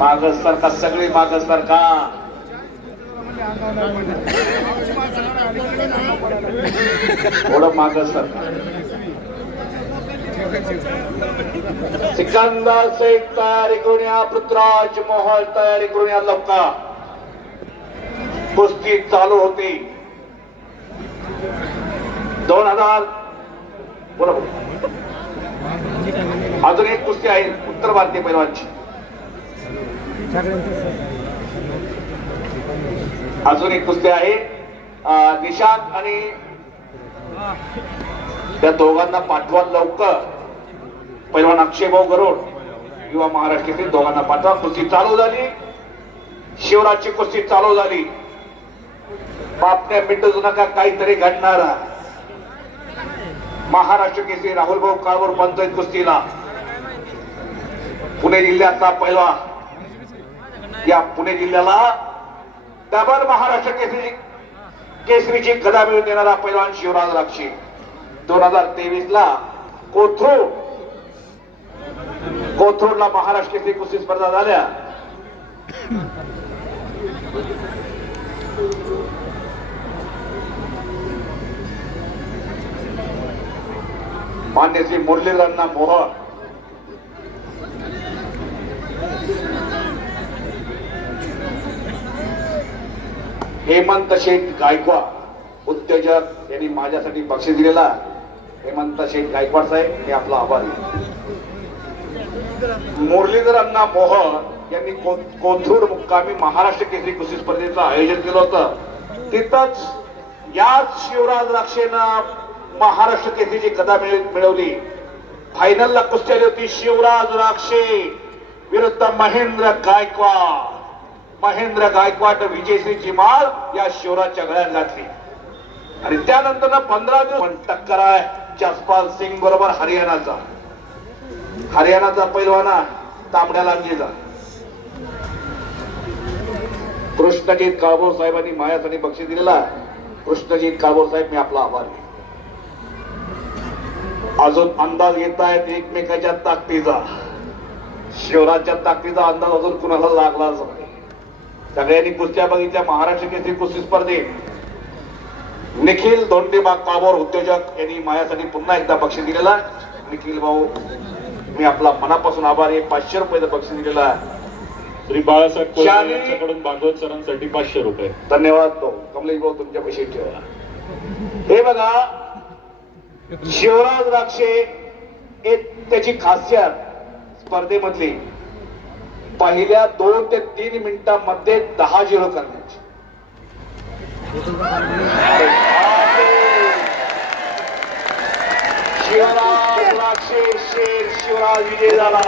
मागस सरका, सगळी मागस सरका. थोडं मागस सरका. सिकंदर शेख तयारी करून या. पृथ्वीराज मोहोळ तयारी करून या. लवकर कुस्ती चालू होती. 2000 बरोबर. अजून एक कुस्ती आहे उत्तर भारतीय पैलवानची. अजून एक कुस्ती आहे निशांत आणि त्या दोघांना पाठवा लवकर. पैलवान अक्षय भाऊ गरुड युवा महाराष्ट्रातील दोघांना पाठवा. कुस्ती चालू झाली. शिवराजची कुस्ती चालू झाली. बापण्या मिटू नका, काहीतरी घडणार. महाराष्ट्र केसरी राहुल भाऊ काळवर बनतोय कुस्तीला. पुणे जिल्ह्याचा पैलवान. या पुणे जिल्ह्याला डबल महाराष्ट्र केसरीची गदा मिळवून देणारा पैलवान शिवराज राक्षे. 2023 ला कोथरूडला महाराष्ट्र केसरी कुस्ती स्पर्धा झाल्या. मान्य श्री मुरलीधरांना मोहर, हेमंत शेठ गायकवाड उद्योजक यांनी माझ्यासाठी बक्षीस दिलेला. हेमंत शेठ गायकवाड साहेब हे आपला आभारी. मुरलीधरांना मोहर यांनी कोथरूड मुक्कामी महाराष्ट्र केसरी कुस्ती स्पर्धेचं आयोजन केलं होतं. तिथंच याच शिवराज राक्षेनं महाराष्ट्र केसरीची गदा मिळवली. फायनलला कुस्ती आली होती शिवराज राक्षे विरुद्ध महेंद्र गायकवाड. महेंद्र गायकवाड विजयश्रीची माळ या शिवराजच्या गळ्यात घातली. आणि त्यानंतर 15 दिवस टक्कर आहे जसपाल सिंग बरोबर हरियाणाचा पैलवाना तांबड्याला गेला. कृष्णजीत काळभोर साहेबांनी माझ्यासाठी बक्षीस दिलेला. कृष्णजीत काळभोर साहेब मी आपला आभारी. अजून अंदाज येत आहेत एकमेकाच्या ताकदीचा. शिवराजच्या ताकदीचा अंदाज अजून कुणाला लागलाच नाही. सगळ्यांनी कुस्त्या बघितल्या महाराष्ट्र केसरी कुस्ती स्पर्धेत. निखिल धोंडेबा काबोर उद्योजक यांनी माझ्यासाठी पुन्हा एकदा बक्षीस दिलेला. निखिल भाऊ मी आपला मनापासून आभारी. 500 रुपयाचं बक्षीस दिलेला आहे. श्री बाळासाहेब यांच्याकडून भागवत सरांसाठी 500 रुपये. धन्यवाद. तो कमलेश भाऊ तुमच्या पैसे ठेवा. हे बघा शिवराज राक्षे त्याची खासियत स्पर्धेमधली पहिल्या 2 ते 3 मिनिटांमध्ये 10-0 करण्याची. शिवराज राक्षे शेर शिवराज विजय झाला.